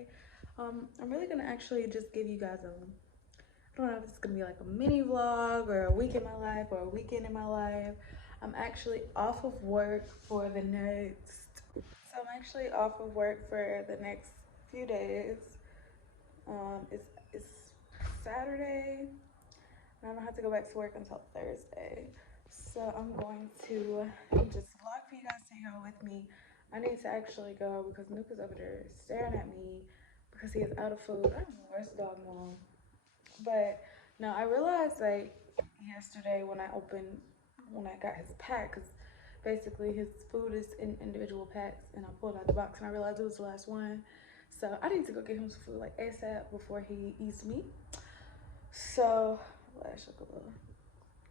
today. I'm really gonna actually just give you guys I don't know if it's gonna be like a mini vlog or a week in my life or a weekend in my life. I'm actually off of work for the next, few days. It's Saturday, and I don't have to go back to work until Thursday. So I'm going to just vlog for you guys to hang out with me. I need to actually go because Nuke is over there staring at me because he is out of food. I don't know where's the dog now. But no, I realized like yesterday when I got his pack, because basically his food is in individual packs, and I pulled out the box and I realized it was the last one. So I need to go get him some food like ASAP before he eats me. So, lash look a little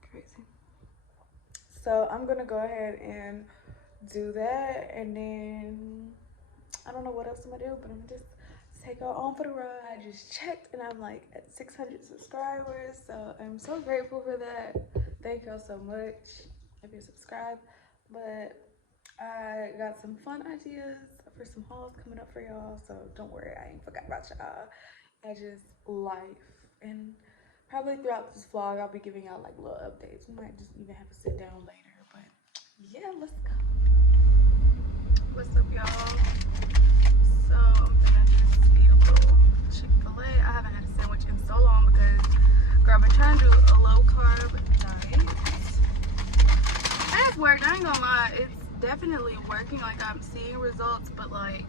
crazy. So I'm gonna go ahead and do that, and then I don't know what else I'm gonna do, but I'm gonna just take y'all on for the ride. I just checked and I'm like at 600 subscribers, so I'm so grateful for that. Thank y'all so much if you subscribe. But I got some fun ideas for some hauls coming up for y'all, so don't worry, I ain't forgot about y'all. I just life, and probably throughout this vlog I'll be giving out like little updates. We might just even have to sit down later, but yeah, let's go. What's up, y'all? So I'm gonna just eat a little Chick-fil-A. I haven't had a sandwich in so long because girl, I've been trying to do a low carb diet. And it's worked, I ain't gonna lie, it's definitely working. Like I'm seeing results, but like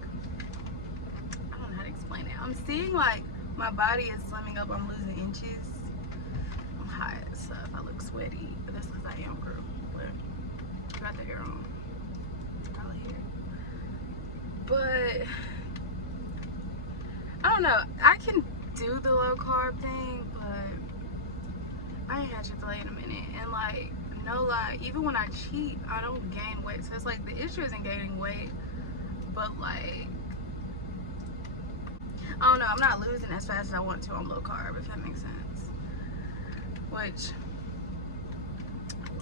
I don't know how to explain it. I'm seeing like my body is slimming up, I'm losing inches. I'm hot as stuff. I look sweaty, but that's because I am, girl. But I got the hair on. Probably hair. But I don't know. I can do the low carb thing, but I ain't had Chick-fil-A in a minute. And like, no lie, even when I cheat, I don't gain weight. So it's like the issue isn't gaining weight, but like, I don't know, I'm not losing as fast as I want to on low carb, if that makes sense. Which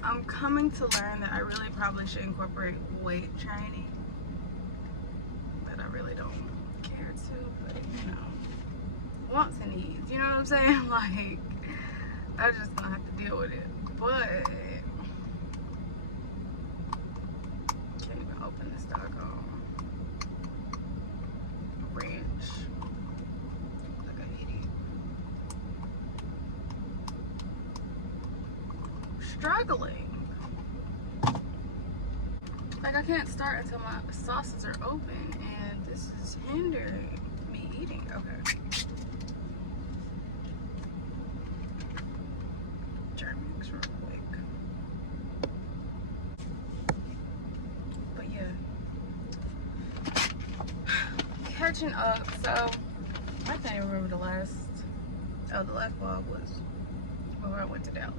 I'm coming to learn that I really probably should incorporate weight training. But I really don't care to, but you know, wants and needs, you know what I'm saying? Like, I just gonna have to deal with it. But can't even open this doggone ranch. Like an idiot. Struggling. Like I can't start until my sauces are open, and this is hindering me eating. Okay. Germans real quick. But yeah. Catching up. So I can't even remember the last vlog was when I went to Dallas.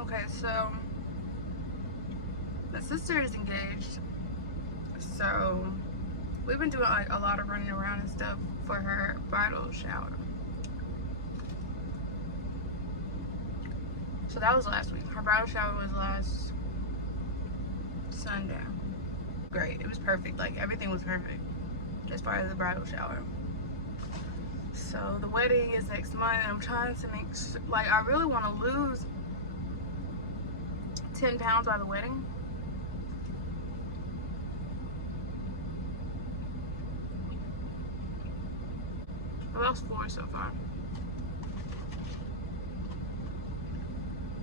Okay, so my sister is engaged, so we've been doing like a lot of running around and stuff for her bridal shower. So that was last week. Her bridal shower was last Sunday. Great, it was perfect. Like everything was perfect as far as the bridal shower. So the wedding is next month, and I'm trying to make sure, like I really want to lose 10 pounds by the wedding. I've lost 4 so far.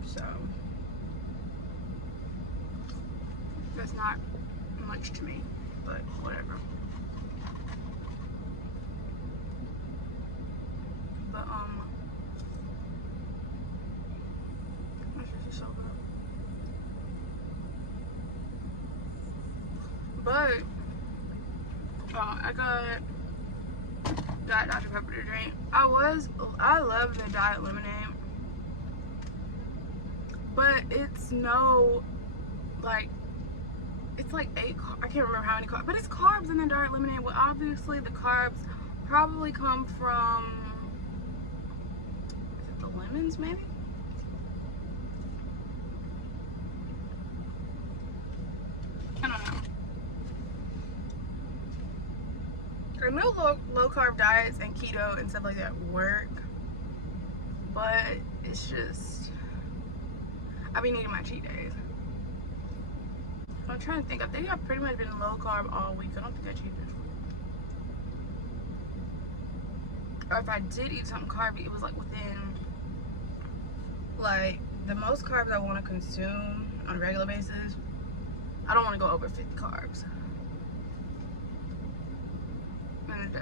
So that's not much to me, but whatever. But this is so good. But I got Dr. Pepper to drink. I love the diet lemonade, but it's no, like, it's like 8 I can't remember how many carbs, but it's carbs in the diet lemonade. Well, obviously the carbs probably come from, is it the lemons maybe? I know low carb diets and keto and stuff like that work, but it's just, I be needing my cheat days. I'm trying to think. I think I've pretty much been low carb all week. I don't think I cheated this week. Or if I did eat something carby, it was like within, like, the most carbs I want to consume on a regular basis. I don't want to go over 50 carbs in a day.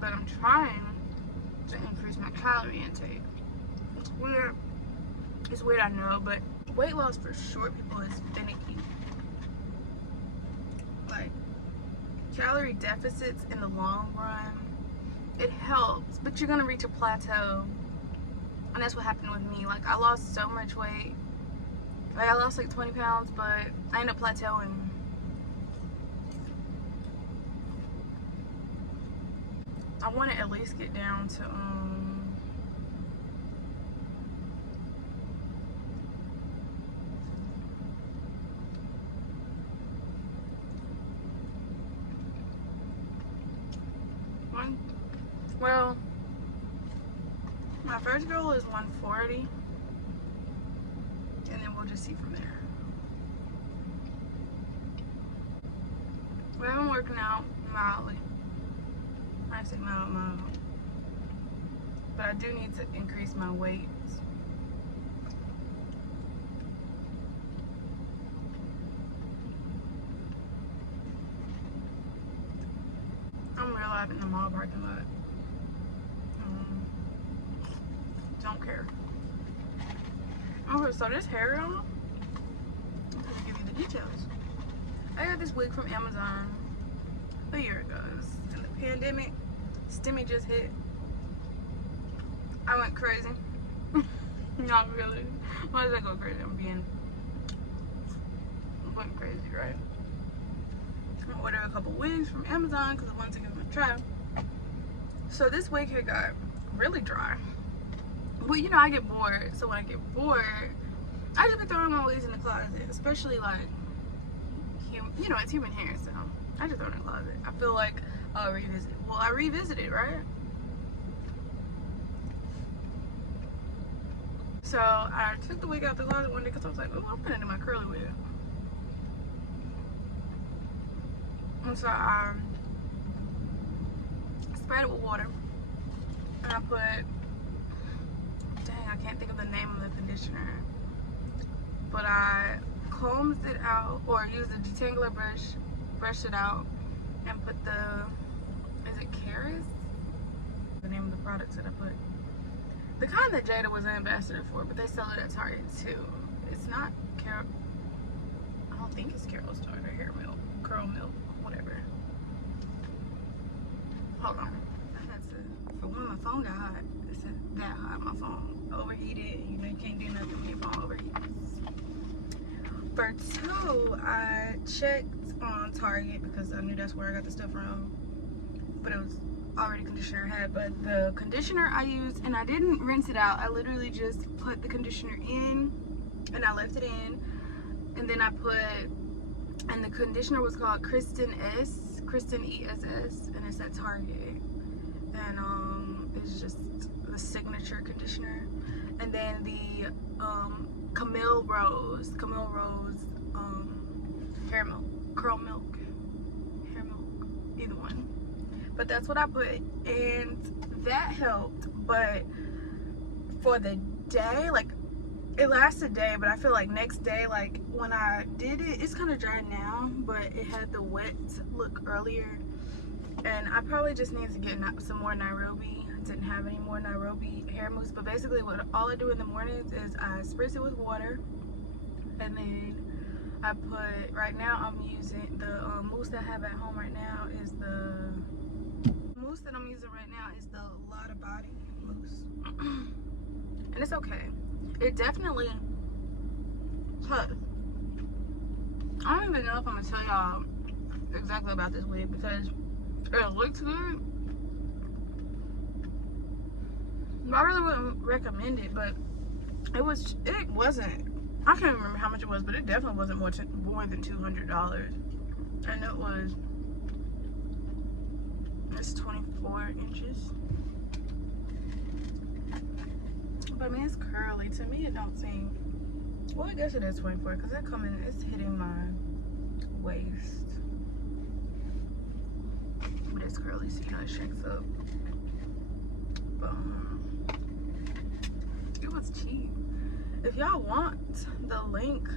But I'm trying to increase my calorie intake. It's weird. It's weird, I know, but weight loss for short people is finicky. Like, calorie deficits in the long run, it helps, but you're gonna reach a plateau. And that's what happened with me. Like, I lost so much weight. Like, I lost like 20 pounds, but I ended up plateauing. I want to at least get down to, well, my first goal is 140, and then we'll just see from there. Well, I've been working out mildly. I say mild, but I do need to increase my weight. I'm real live in the mall parking lot. Don't care. Okay, so this hair on, I'm gonna give you the details. I got this wig from Amazon a year ago. In the pandemic, Stimmy just hit. I went crazy. Not really. Why did I go crazy? I went crazy, right? I ordered a couple wigs from Amazon because I wanted to give them a try. So this wig here got really dry. Well, you know, I get bored. So when I get bored, I just be throwing my wigs in the closet. Especially like, you know, it's human hair, so I just throw it in the closet. I feel like I'll revisit it. Well, I revisited, right? So I took the wig out the closet one day because I was like, oh, I'm gonna do my curly wig. And so I sprayed it with water, and I put, dang, I can't think of the name of the conditioner, but I combed it out, or used a detangler brush, brushed it out, and put the, is it Caris? The name of the products that I put. The kind that Jada was an ambassador for, but they sell it at Target too. It's not Carol, I don't think it's Carol Starter, hair milk, curl milk, whatever. Hold on. I had to, for when my phone got hot, it said that hot, my phone overheated. You know, you can't do nothing when your phone overheats. For two, I checked on Target because I knew that's where I got the stuff from, but it was already conditioner I had. But the conditioner I used, and I didn't rinse it out, I literally just put the conditioner in and I left it in, and then I put, and the conditioner was called Kristen ESS, and it's at Target, and it's just the signature conditioner. And then the Camille Rose hair milk, curl milk, hair milk, either one. But that's what I put, and that helped. But for the day, like, it lasted a day, but I feel like next day, like when I did it, it's kind of dry now, but it had the wet look earlier, and I probably just need to get some more Nairobi. I didn't have any more Nairobi hair mousse, but basically all I do in the mornings is I spritz it with water, and then I put, right now I'm using the mousse that I have at home right now is the mousse that I'm using right now is the Lotta Body mousse. And it's okay. It definitely, I don't even know if I'm gonna tell y'all exactly about this wig because it looks good. I really wouldn't recommend it, but it wasn't, I can't remember how much it was, but it definitely wasn't more than $200. and it's 24 inches. But I mean, it's curly. To me, it don't seem, well, I guess it is 24 because it's hitting my waist. But it's curly, so you know it shakes up. Boom. It was cheap. If y'all want the link,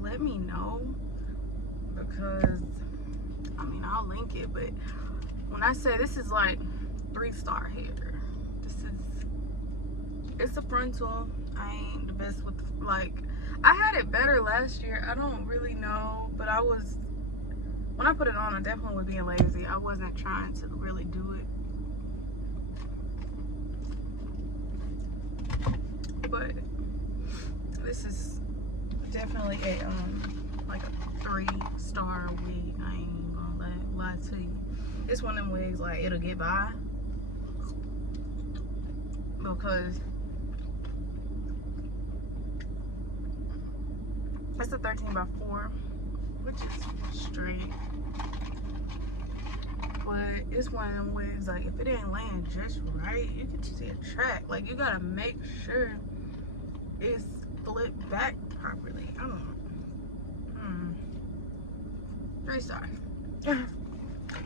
let me know, because I mean, I'll link it, but when I say this is like 3-star hair, it's a frontal. I ain't the best with, like, I had it better last year. I don't really know, but when I put it on, I definitely was being lazy. I wasn't trying to really do it. But this is definitely a like a 3-star wig. I ain't even gonna lie to you. It's one of them wigs like it'll get by, because it's a 13x4, which is straight. But it's one of them wigs, like, if it ain't laying just right, you can see a track. Like, you gotta make sure it's flipped back properly. I don't know. 3-star.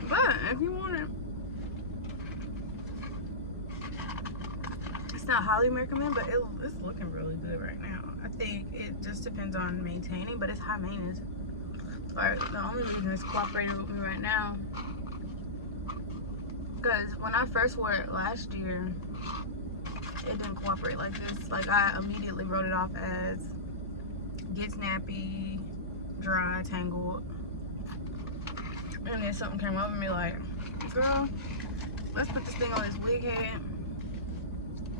But if you want it, it's not highly recommend, but it's looking really good right now. I think it just depends on maintaining, but it's high maintenance. Like, the only reason it's cooperating with me right now, because when I first wore it last year, it didn't cooperate like this. Like, I immediately wrote it off as get snappy, dry, tangled. And then something came over me like, girl, let's put this thing on this wig head.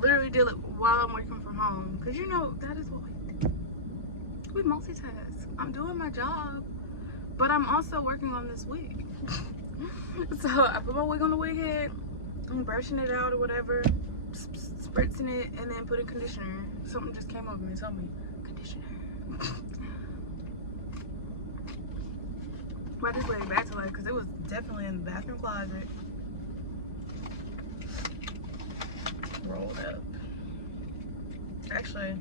Literally did it while I'm working from home. Because you know, that is what we do. We multitask. I'm doing my job, but I'm also working on this wig. So I put my wig on the wig head, I'm brushing it out or whatever, spritzing it, and then putting conditioner. Something just came over me and told me, conditioner. Brought this wig back to life because it was definitely in the bathroom closet. Rolled up. Actually,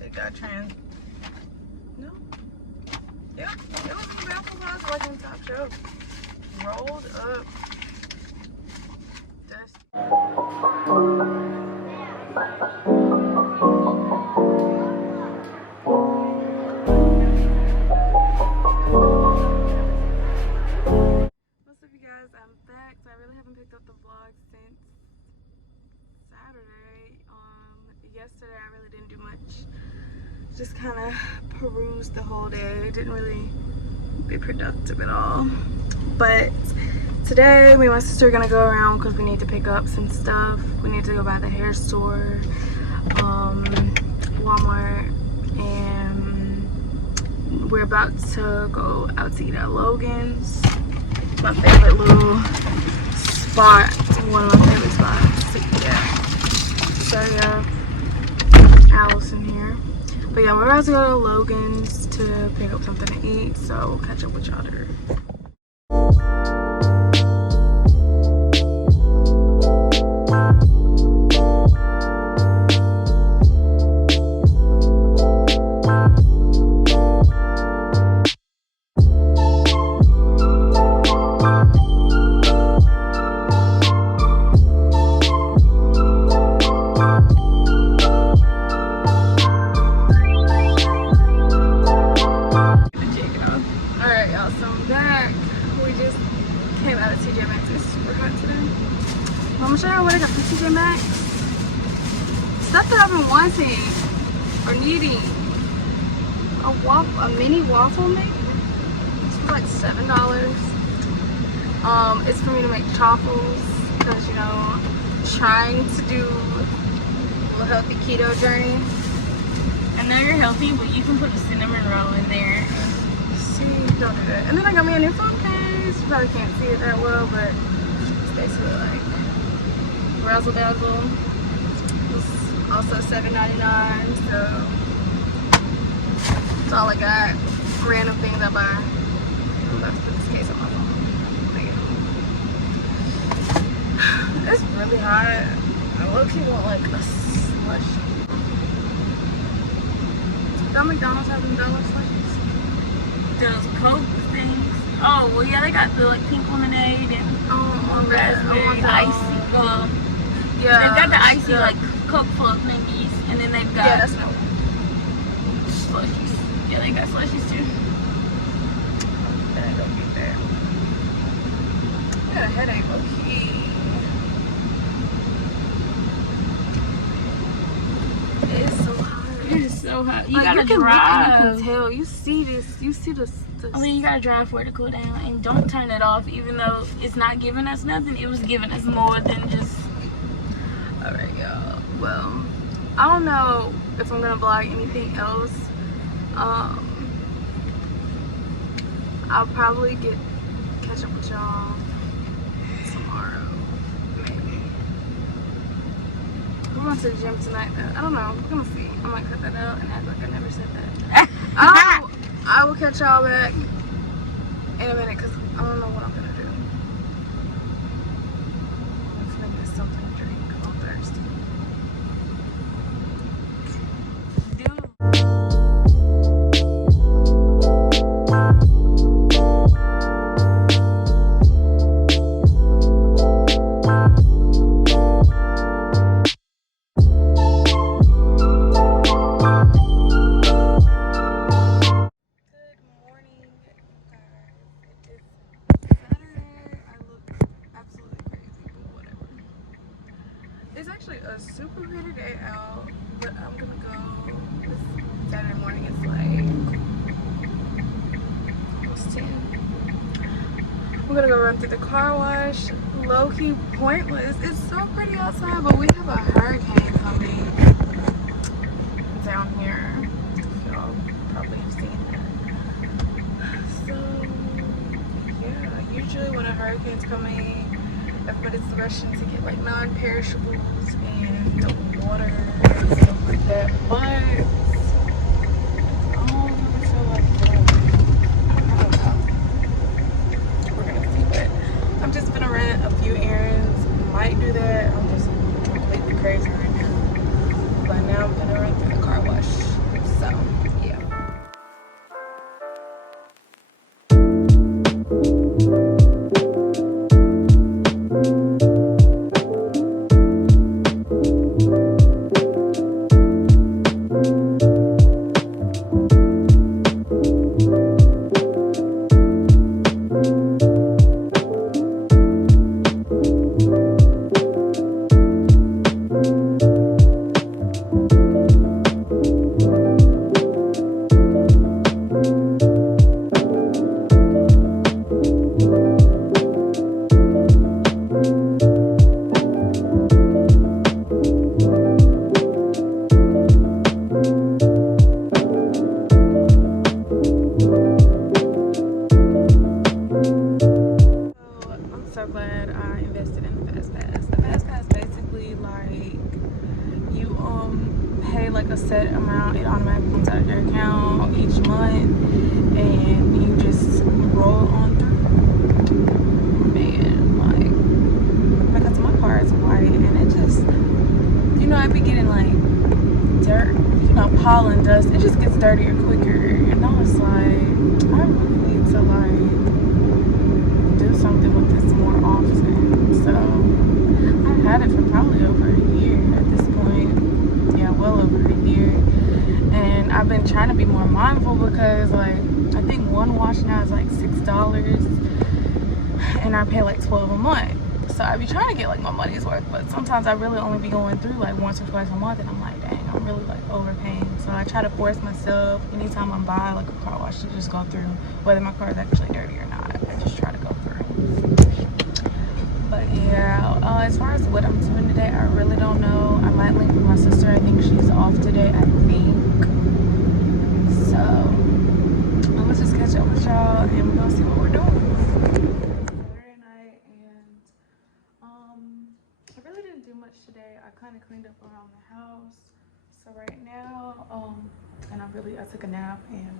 it got no. Yeah, it was in the bathroom closet, like on top shelf. Rolled up. Dusty. What's up, you guys? I'm back. So I really haven't picked up the vlog since Saturday. Yesterday I really didn't do much. Just kind of perused the whole day. Didn't really be productive at all. But today me and my sister are gonna go around because we need to pick up some stuff. We need to go by the hair store, Walmart, and we're about to go out to eat at Logan's. My favorite little spot, one of my favorite spots. Yeah. So yeah, Allison here. But yeah, we're about to go to Logan's to pick up something to eat, so we'll catch up with y'all there. I'm sure what I got from TJ Maxx. Stuff that I've been wanting or needing. A mini waffle maker. This was like $7. It's for me to make chaffles because, you know, trying to do a healthy keto journey. I know you're healthy, but you can put a cinnamon roll in there. See, don't do that. And then I got me a new phone case. You probably can't see it that well, but it's basically like razzle dazzle. It's also $7.99, so that's all I got. Random things I buy. I'm about to put this It's really hot. I low-key want like a slushie. Don't McDonald's have them dollar slushies? Those Coke things. Oh, well, yeah, they got the like pink lemonade and raspberry icy. Yeah. They've got the icy like Coke float thingies, and then they've got that's what slushies. Yeah, they got slushies too. I don't get that. I got a headache, okay. It's so hot. It is so hot. You like, gotta you can drive. You can tell. You see this. You see this. I mean, you gotta drive for it to cool down, and don't turn it off. Even though it's not giving us nothing, it was giving us more than just. All right, y'all. Well, I don't know if I'm gonna vlog anything else. I'll probably catch up with y'all tomorrow, maybe. We're going to the gym tonight. I don't know. We're gonna see. I might cut that out and act like I never said that. I will catch y'all back in a minute because I don't know what I'm gonna do. I'm gonna get something to drink. I'm thirsty. It's actually a super pretty day out, but I'm gonna go this Saturday morning. It's like almost 10. We're gonna go run through the car wash. Low-key pointless. It's so pretty outside, but we have a hurricane coming down here. Y'all probably have seen that. So yeah, usually when a hurricane's coming, everybody's rushing to get like non-perishables and the water and stuff like that. But I don't really feel like that. I don't know. We're gonna see. But I'm just gonna run a few errands. Might do that. I'm just completely crazy right now. But now I'm gonna run through the car wash. So yeah. So glad I invested in the Fast Pass. The Fast Pass basically like you pay like a set amount, it automatically comes out of your account each month and you just roll on through. Man, like because my car is white and it just, you know, I be getting like dirt, you know, pollen, dust, it just gets dirtier quicker, and I was like, I really need to like do something with this more often. So I've had it for probably over a year at this point. Yeah, well over a year. And I've been trying to be more mindful because like I think one wash now is like $6 and I pay like $12 a month. So I be trying to get like my money's worth, but sometimes I really only be going through like once or twice a month and I'm like, dang, I'm really like overpaying. So I try to force myself anytime I'm by like a car wash to just go through, whether my car is actually dirty or not. I just try to go through. But yeah, as far as what I'm doing today, I really don't know. I might link with my sister. I think she's off today, I think. So I'm gonna just catch up with y'all and we're gonna see what we're doing. Saturday night, and I really didn't do much today. I kind of cleaned up around the house. So right now, and I took a nap and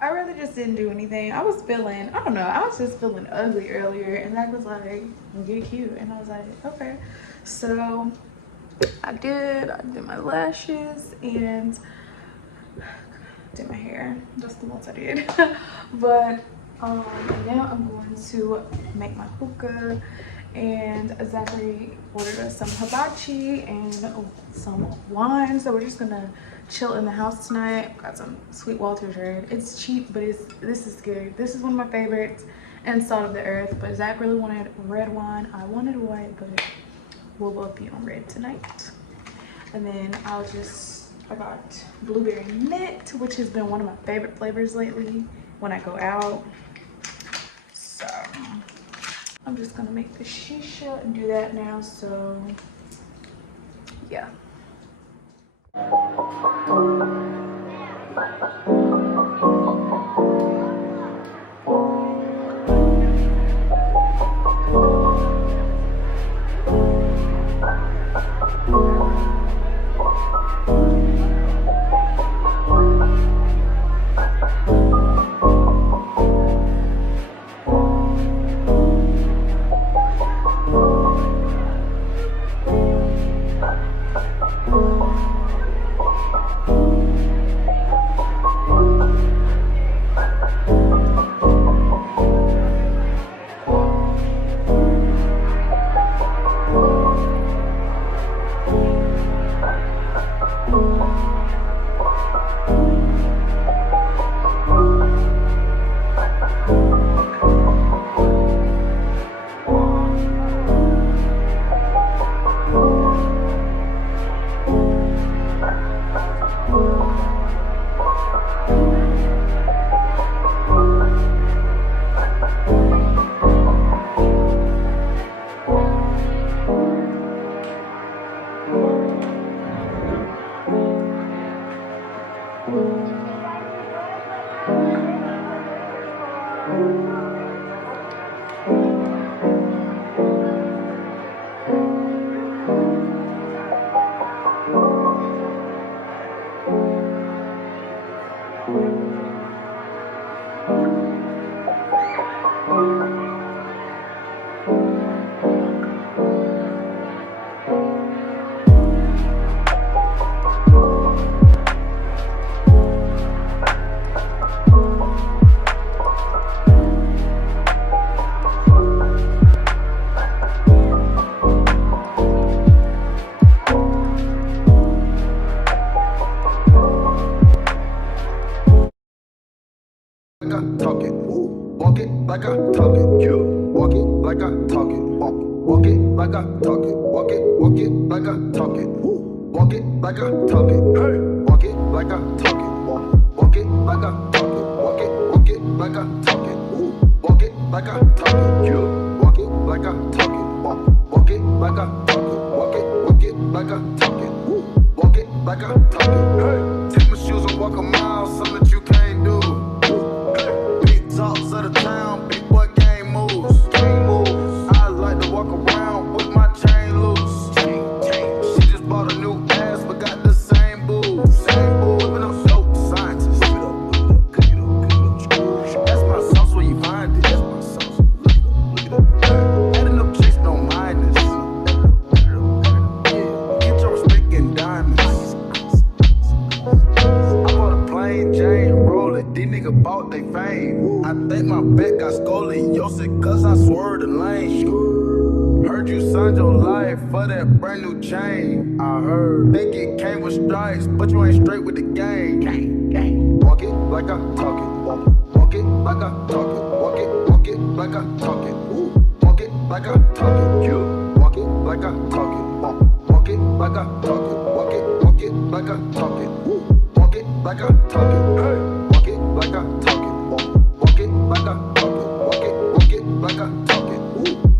I really just didn't do anything. I was feeling, I don't know, I was just feeling ugly earlier, and Zach was like, get cute, and I was like, okay. So I did my lashes and did my hair. That's the most I did. But now I'm going to make my hookah, and Zachary ordered us some hibachi and some wine, so we're just gonna chill in the house tonight. Got some Sweet Walter's Red. It's cheap, but this is good. This is one of my favorites, and Salt of the Earth. But Zach really wanted red wine. I wanted white, but we'll both be on red tonight. And then I got blueberry mint, which has been one of my favorite flavors lately when I go out. So I'm just gonna make the shisha and do that now. So yeah. Talk it, walk it like I talk it. You walk it like I talk it. Walk it like I talk it. Walk it like I talk it. Walk it like I talk it. Hey, walk it like I talk it. Walk it like I talk it. Walk it like I talk it. Walk it like I talk it. You walk it like I talk it. Walk it like I talk it. Walk it like I talk it. Walk it like I talk it. Hey, take my shoes and walk a mile, something that you can't do. Talks of the town, big boy gang moves. I like to walk around with my chain loose. She just bought a new ass, but got the same boobs. Whipping up dope scientists. That's my sauce where you find it. That's my sauce. Look it up. Adding up chicks, no minus. Get your respect in diamonds. I bought a plain Jane, roll it. These niggas bought they fame. I think my back got scoliosis cause I swerved the lane. Heard you signed your life for that brand new chain. I heard think it came with stripes, but you ain't straight with the game. Walk it like I talk it. Walk it like I talk it. Walk it like I talk it. Walk it like I talk it. You walk it like I talk it. Walk it like I talk it. Walk it like I talk it. Walk it like I talk it. Hey, walk it like I talk it. Walk it like I talk it. Walk it like I talk it.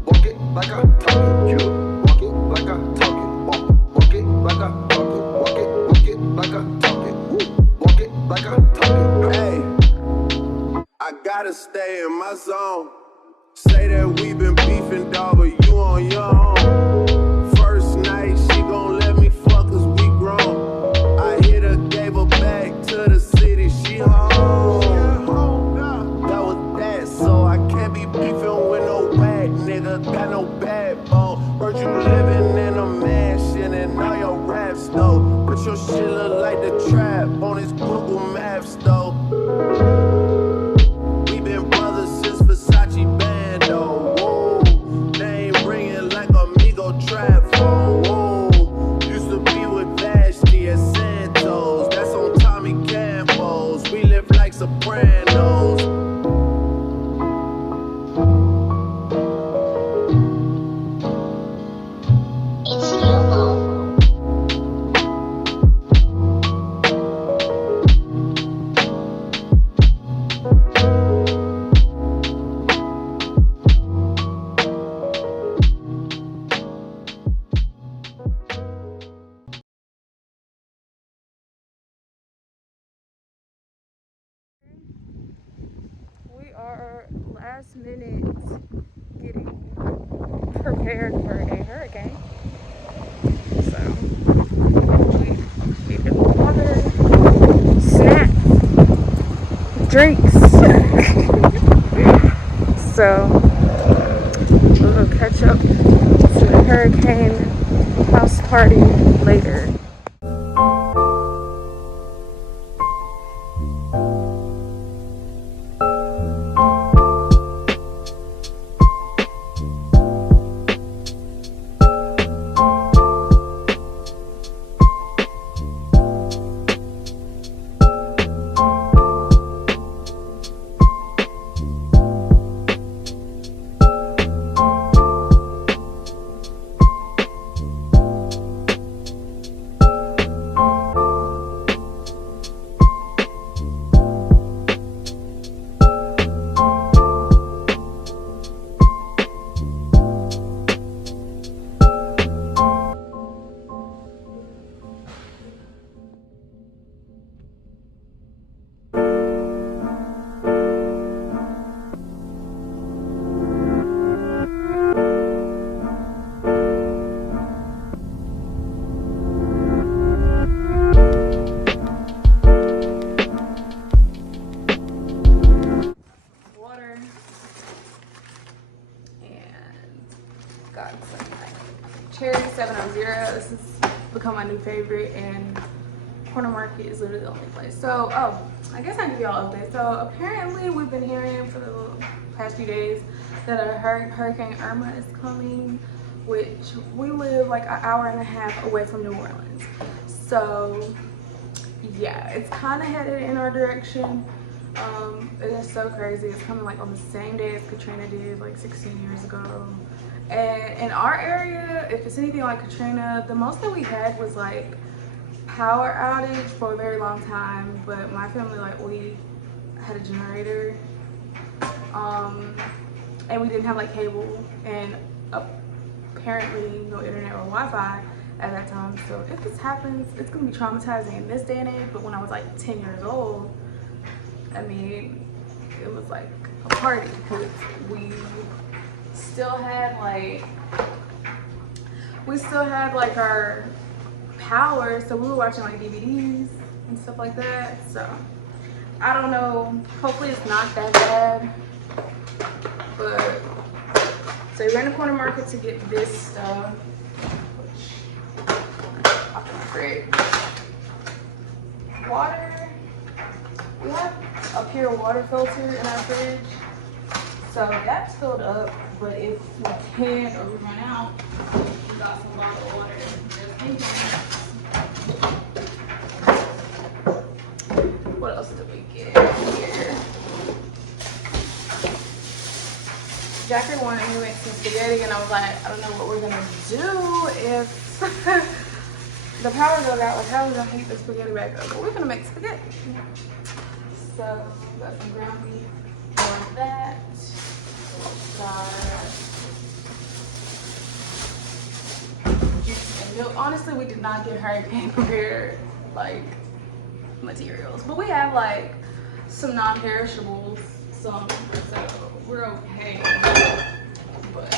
Walk it like I talk it. You walk it like I talk it. Walk it like I talk it. Walk it like I talk it. Walk it like I talk it. Hey, I gotta stay in my zone. Say that we been beefing, dog, but you on your own. First night, she gon' let me fuck cause we grown. maps, though. But your shit look like the trap on his Google Maps, though. We been brothers since Versace Bando. Whoa, name ringing like Amigo trap phone. Whoa, used to be with Vashti and Santos. That's on Tommy Campos. We live like Sopranos. We are last minute getting prepared for a hurricane. So we get water, snacks, drinks. So we'll catch up to the hurricane house party later. Got some cherry 700. This has become my new favorite, and Corner Market is literally the only place. So, I guess I'll give y'all an update. So apparently we've been hearing for the past few days that a Hurricane Irma is coming, which we live like an hour and a half away from New Orleans. So yeah, it's kind of headed in our direction. It is so crazy. It's coming like on the same day as Katrina did like 16 years ago. And in our area, if it's anything like Katrina, the most that we had was like power outage for a very long time. But my family, like, we had a generator, and we didn't have like cable and apparently no internet or Wi-Fi at that time. So if this happens, it's gonna be traumatizing in this day and age. But when I was like 10 years old, I mean, it was like a party because we still had like our power, so we were watching like DVDs and stuff like that. So I don't know, hopefully it's not that bad. But so we ran to Corner Market to get this stuff, which off my fridge. Water, we have a pure water filter in our fridge, so that's filled up. But if we can't or we run out, we got some bottled water just in case. What else did we get here? Jackie wanted me to make some spaghetti, and I was like, I don't know what we're gonna do if the power goes out. Like, how are we gonna heat the spaghetti back up? But we're gonna make spaghetti. So we got some ground beef for that. Juice and milk. Honestly, we did not get hurricane prepared like materials, but we have like some non-perishables, so we're okay. But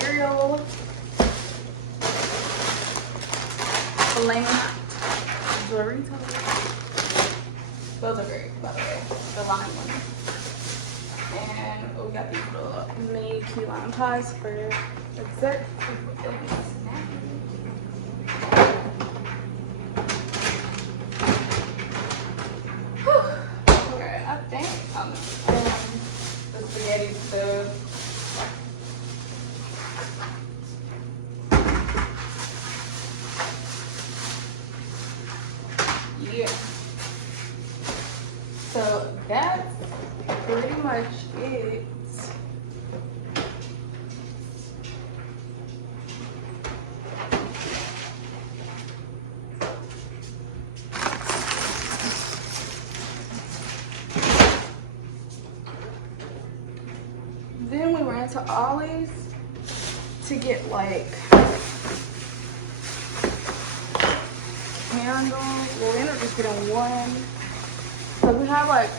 cereal, plain Doritos. Those are great, by the way, the lime ones. And we got these little mini key lime pies for dessert. Okay, I think I'm done the spaghetti stuff. Yeah. So that's pretty much it. Then we ran to Ollie's to get like candles. Well, we ended up just getting one. So we have like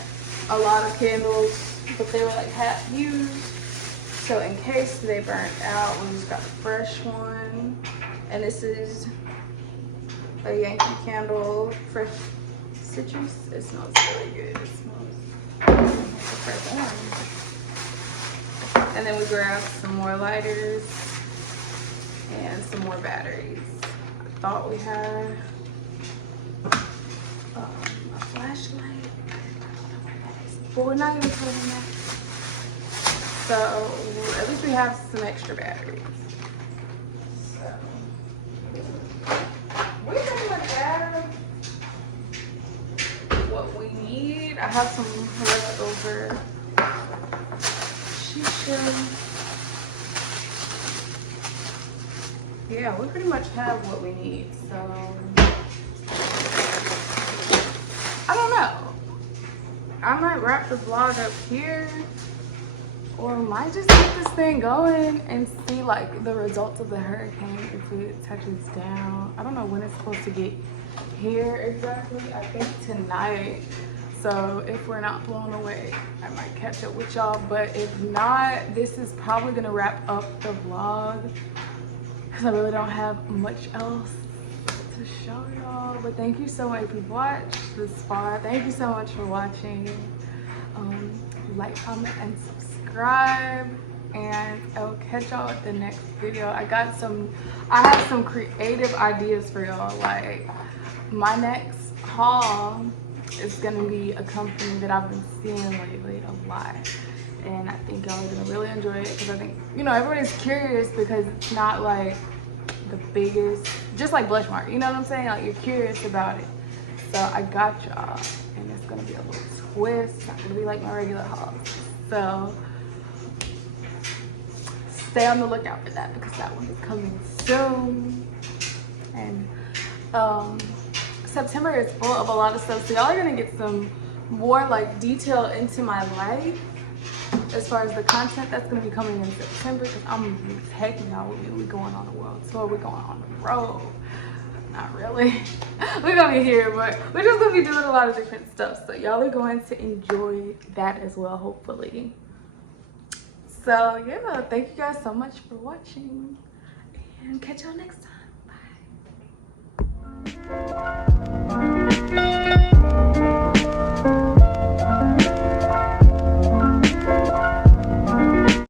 a lot of candles, but they were like half used. So in case they burnt out, we just got a fresh one. And this is a Yankee candle, fresh citrus. It smells really good. It smells like a fresh orange. And then we grabbed some more lighters and some more batteries. I thought we had a flashlight. But we're not even putting that. So at least we have some extra batteries. So we pretty much have what we need. I have some leftover shisha. Yeah, we pretty much have what we need. So I don't know. I might wrap the vlog up here, or might just keep this thing going and see like the results of the hurricane if it touches down. I don't know when it's supposed to get here exactly. I think tonight. So if we're not blown away, I might catch up with y'all. But if not, this is probably gonna wrap up the vlog because I really don't have much else to show y'all. But thank you so much if you've watched this far. Thank you so much for watching. Like, comment, and subscribe, and I'll catch y'all at the next video. I have some creative ideas for y'all. Like, my next haul is gonna be a company that I've been seeing lately a lot, and I think y'all are gonna really enjoy it because I think, you know, everybody's curious because it's not like the biggest, just like Blush Mark, you know what I'm saying? Like, you're curious about it. So I got y'all, and it's gonna be a little twist. It's not gonna be like my regular haul. So stay on the lookout for that because that one is coming soon. And September is full of a lot of stuff, so y'all are gonna get some more like detail into my life as far as the content that's gonna be coming in September, because I'm taking y'all with me. We're going on a world tour. We're going on the road. Not really. We're gonna be here, but we're just gonna be doing a lot of different stuff. So y'all are going to enjoy that as well, hopefully. So yeah, thank you guys so much for watching, and catch y'all next time.